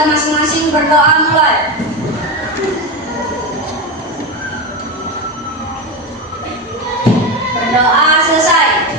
kita masing-masing berdoa mulai. Berdoa selesai.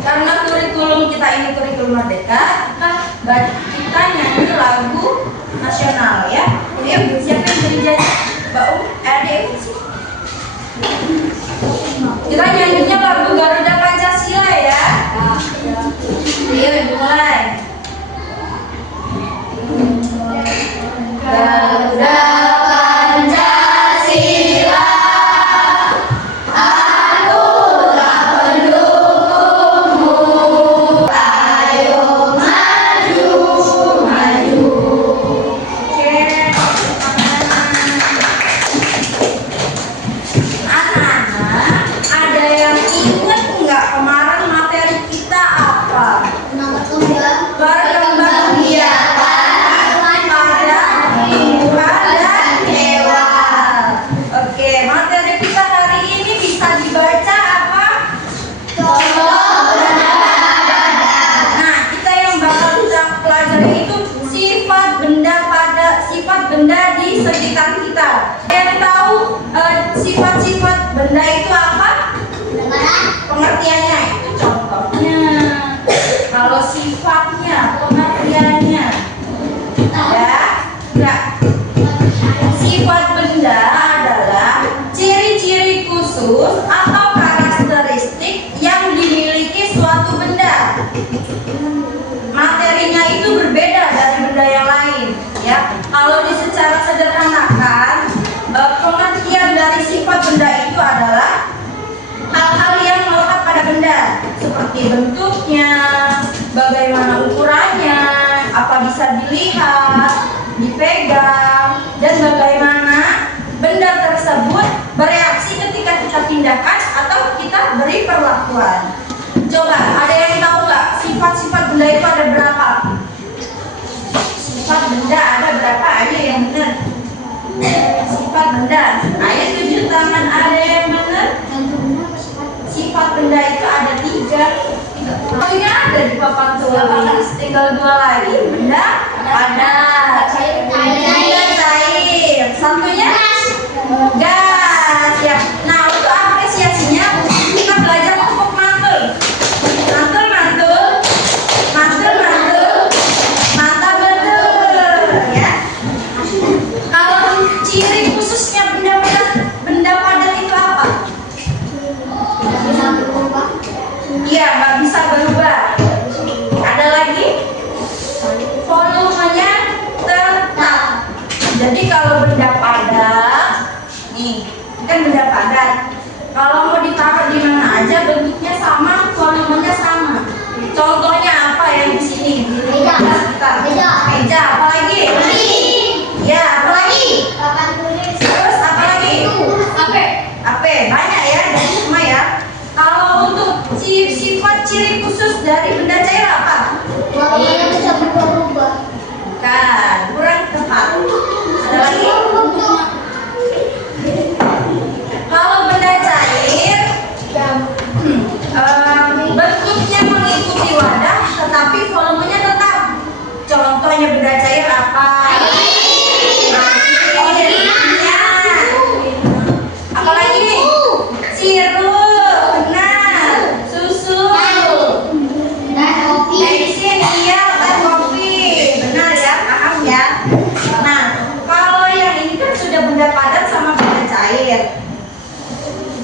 Karena kurikulum kita ini kurikulum merdeka, kita nyanyi lagu nasional ya. Ayo, siapa yang jadi jadi? Mbak Adik sih. Kita nyanyinya lagu Garuda Pancasila ya. Ayo dimulai. Garuda Pancasila, akulah pendukungmu. Ayo maju, maju. Oke, anak-anak, ada yang ingat nggak kemarin materi kita apa? Berkembang biakan Oke, materi kita hari ini bisa dibaca apa? Nah, kita yang bakal kita pelajari itu sifat benda di sekitar kita. Yang tahu sifat-sifat benda itu apa? Pengertiannya itu contohnya. Kalau sifatnya, pengertiannya, ya, enggak. Sifat benda adalah ciri-ciri khusus atau karakteristik yang dimiliki suatu benda. Materinya itu berbeda dari benda yang lain, ya. Kalau secara sederhanakan, pengertian dari sifat benda itu adalah hal-hal yang melekat pada benda, seperti bentuknya, bagaimana ukurannya, apa bisa dilihat, dipegang, dan bagaimana benda tersebut bereaksi ketika kita pindahkan atau kita beri perlakuan. Coba, ada yang tahu nggak sifat-sifat benda itu ada berapa? Sifat benda ada berapa? Ayo yang benar. Sifat benda. Ayo tunjuk tangan, ada yang benar? Sifat benda itu ada 3. Pokoknya ada di papan tulis. Tinggal 2 lagi. Benda ada. Benda cair. Satunya gas. Ya. Nah, untuk apresiasinya kita belajar untuk mantul. Mantap betul. Ya. Kalau ciri khususnya benda padat itu apa? Iya, nggak bisa berubah. Ada lagi? Volumenya tetap. Jadi kalau benda padat, nih, kan benda padat. Kalau mau ditaruh di mana aja, bentuknya sama, volumenya sama. Contohnya apa yang di sini? Meja. Apa lagi? Ya, apa lagi? Terus apa lagi? HP. Banyak ya, dan semua ya. Kalau untuk sifat ciri khusus dari benda cair apa? Warnanya bisa berubah-ubah. Bukan, kurang tepat. Ada lagi? Kalau benda cair, bentuknya mengikuti wadah, tetapi volumenya tetap. Contohnya benda cair apa? Apalagi? Sirup, benar. Susu, bensin, iya, teh kopi, benar ya, paham ya. Nah, kalau yang ini kan sudah benda padat sama benda cair.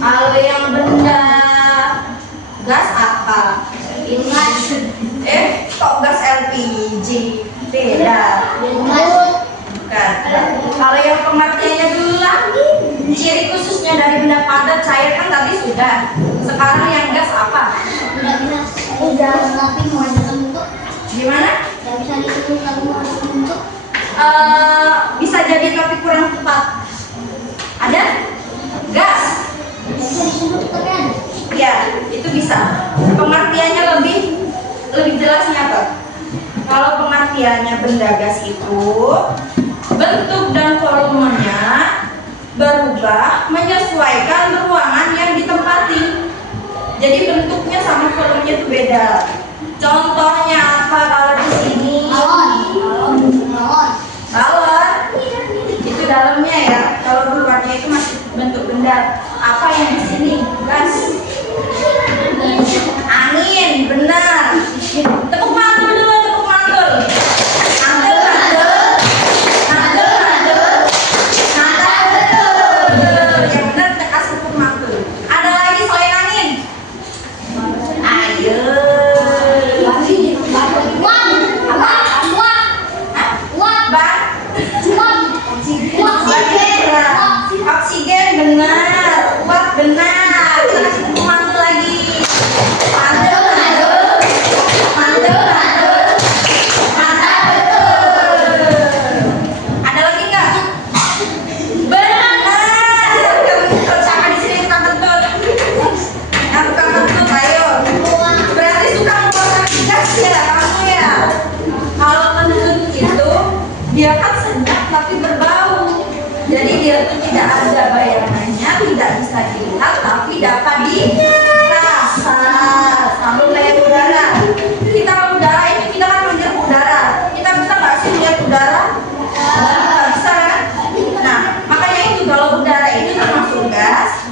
Kalau yang benda gas apa? Kok gas LPG? Beda. Bukan. Kalau yang pengertiannya dulu lah, ciri khususnya dari benda padat cair kan tadi sudah. Sekarang yang gas apa? Gimana? Bisa jadi tapi kurang tepat. Ada? Gas? Ya, itu bisa. Pengertiannya lebih jelasnya apa? Kalau pengertiannya benda gas itu bentuk dan volumenya berubah menyesuaikan ruangan yang ditempati. Jadi bentuknya sama volumenya itu beda. Contohnya apa kalau di sini? Balon. bisa dilihat tapi dapat dirasa. Sama kayak udara. Kita udara ini kita kan menghirup udara. Kita bisa nggak sih melihat udara? Nggak bisa kan? Nah, makanya itu kalau udara itu termasuk gas,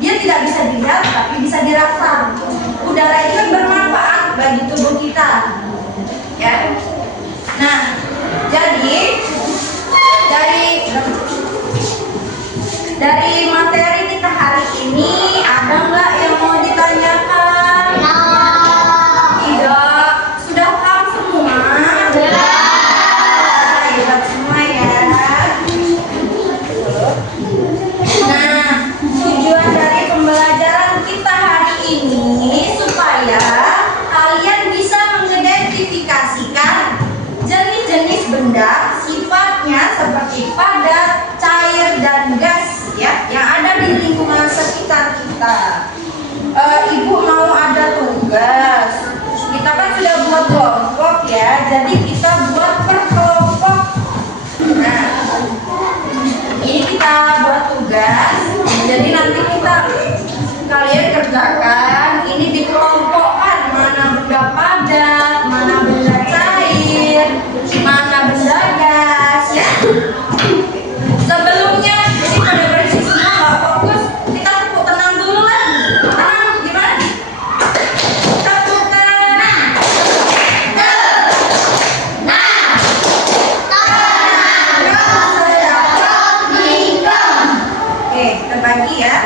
dia tidak bisa dilihat tapi bisa dirasa. Udara itu kan bermanfaat bagi tubuh kita, ya. Nah, jadi dari materi kita hari ini ada nggak yang mau ditanyakan? Tidak, sudah paham semua? Hebat semua ya. Nah, tujuan dari pembelajaran kita hari ini supaya kalian bisa mengidentifikasikan jenis-jenis benda, sifatnya seperti padat, cair, dan gas ya, yang ada di lingkungan sekitar kita. Ibu mau ada tugas. Kita kan sudah buat kelompok ya, jadi kita buat per kelompok. Nah, ini kita buat tugas. Jadi nanti kalian kerjakan. Ini dikelompokkan mana benda padat, mana benda cair, mana benda gas ya. Sebelumnya jadi pada bersih semua nggak fokus, kita tepuk tenang dulu lah. Tenang gimana? Tepuk tenang. Oke, kita bagi ya.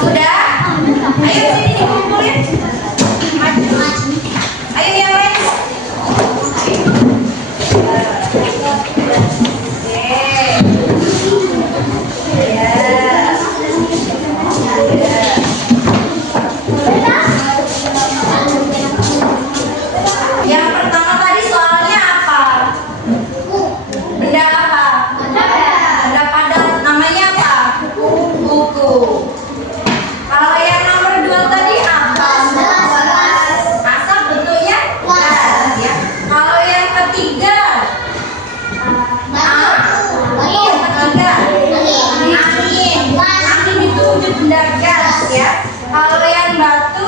Sudah? Ayo sini dikumpulin. Maju. Ayo yang lain. Yang pertama tadi soalnya apa? Benda apa? Benda padat. Namanya apa? Buku. Kalau yang nomor 2 tadi apa? Asap bentuknya? Gas ya. Kalau yang ketiga? Yang ketiga? Angin. Angin itu wujud benda gas ya. Kalau yang batu?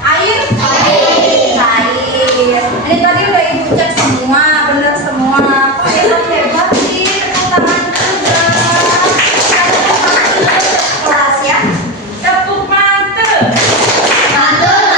Air? Cair. Ini tadi udah ibu cek semua, benar semua. Hebat sih, tepuk tangan juga. Kelas ya. Tepuk mantul. Mantul.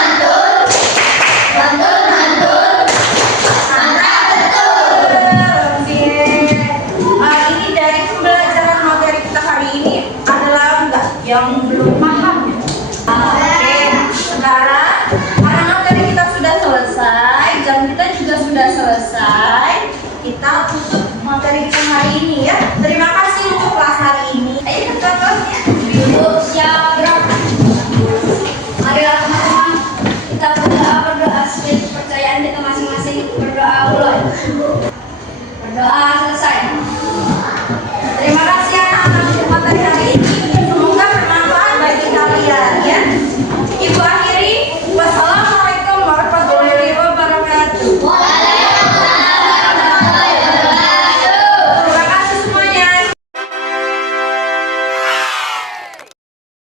Ini dari pembelajaran materi kita hari ini adalah enggak yang belum paham. Oke, sekarang karena materi kita sudah selesai, jam kita juga sudah selesai, kita tutup materi kita hari ini ya. Terima kasih untuk kelas